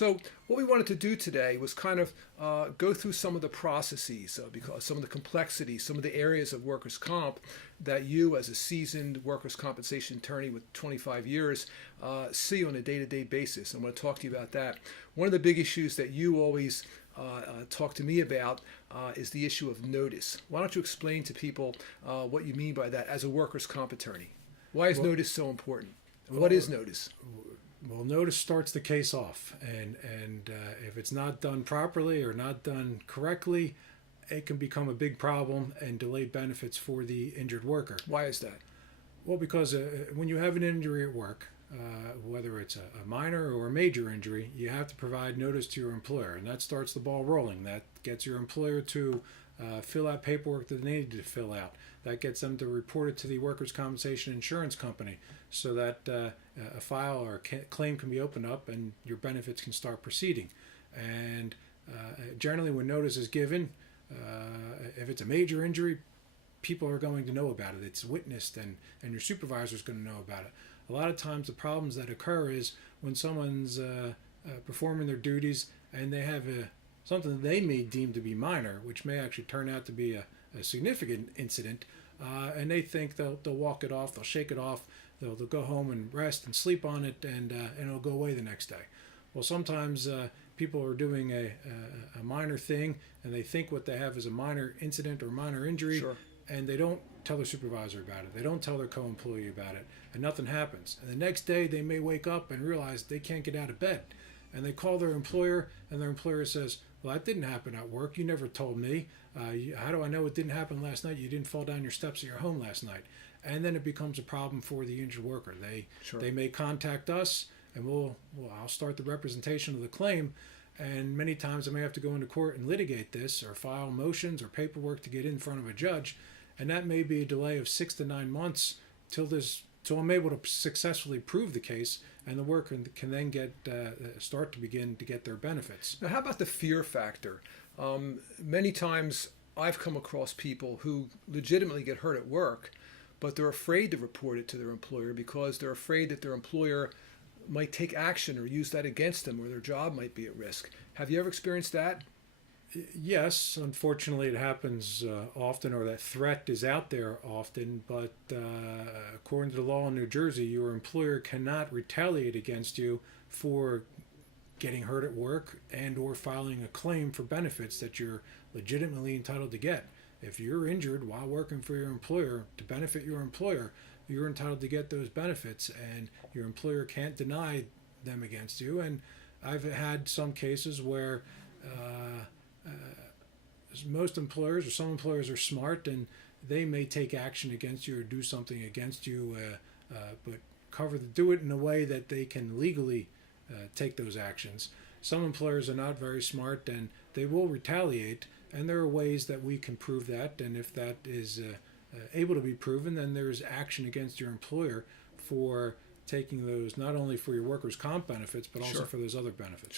So what we wanted to do today was kind of go through some of the processes, because some of the complexities, some of the areas of workers' comp that you as a seasoned workers' compensation attorney with 25 years see on a day-to-day basis. I'm going to talk to you about that. One of the big issues that you always talk to me about is the issue of notice. Why don't you explain to people what you mean by that as a workers' comp attorney? Why is notice so important? What is notice? Well, notice starts the case off, and if it's not done properly or not done correctly, it can become a big problem and delay benefits for the injured worker. Why is that? Well, because when you have an injury at work, whether it's a minor or a major injury, you have to provide notice to your employer, and that starts the ball rolling. That gets your employer to fill out paperwork that they need to fill out. That gets them to report it to the workers' compensation insurance company so that a file or a claim can be opened up and your benefits can start proceeding. And generally when notice is given, if it's a major injury, people are going to know about it. It's witnessed and your supervisor is going to know about it. A lot of times the problems that occur is when someone's performing their duties and they have something that they may deem to be minor, which may actually turn out to be a significant incident, and they think they'll walk it off, they'll shake it off, they'll go home and rest and sleep on it, and it'll go away the next day. Well, sometimes people are doing a minor thing, and they think what they have is a minor incident or minor injury, Sure. and they don't tell their supervisor about it. They don't tell their co-employee about it, and nothing happens. And the next day, they may wake up and realize they can't get out of bed, and they call their employer, and their employer says, "Well, that didn't happen at work. You never told me. How do I know it didn't happen last night? You didn't fall down your steps at your home last night." And then it becomes a problem for the injured worker. They may contact us, and I'll start the representation of the claim. And many times I may have to go into court and litigate this or file motions or paperwork to get in front of a judge. And that may be a delay of 6 to 9 months till I'm able to successfully prove the case, and the worker can then begin to get their benefits. Now, how about the fear factor? Many times I've come across people who legitimately get hurt at work, but they're afraid to report it to their employer because they're afraid that their employer might take action or use that against them, or their job might be at risk. Have you ever experienced that? Yes, unfortunately it happens often, or that threat is out there often, but according to the law in New Jersey, your employer cannot retaliate against you for getting hurt at work and or filing a claim for benefits that you're legitimately entitled to get. If you're injured while working for your employer to benefit your employer, you're entitled to get those benefits, and your employer can't deny them against you. And I've had some cases where most employers or some employers are smart, and they may take action against you or do something against you, but do it in a way that they can legally take those actions. Some employers are not very smart, and they will retaliate, and there are ways that we can prove that, and if that is able to be proven, then there's action against your employer for taking those, not only for your workers' comp benefits, but also Sure. for those other benefits.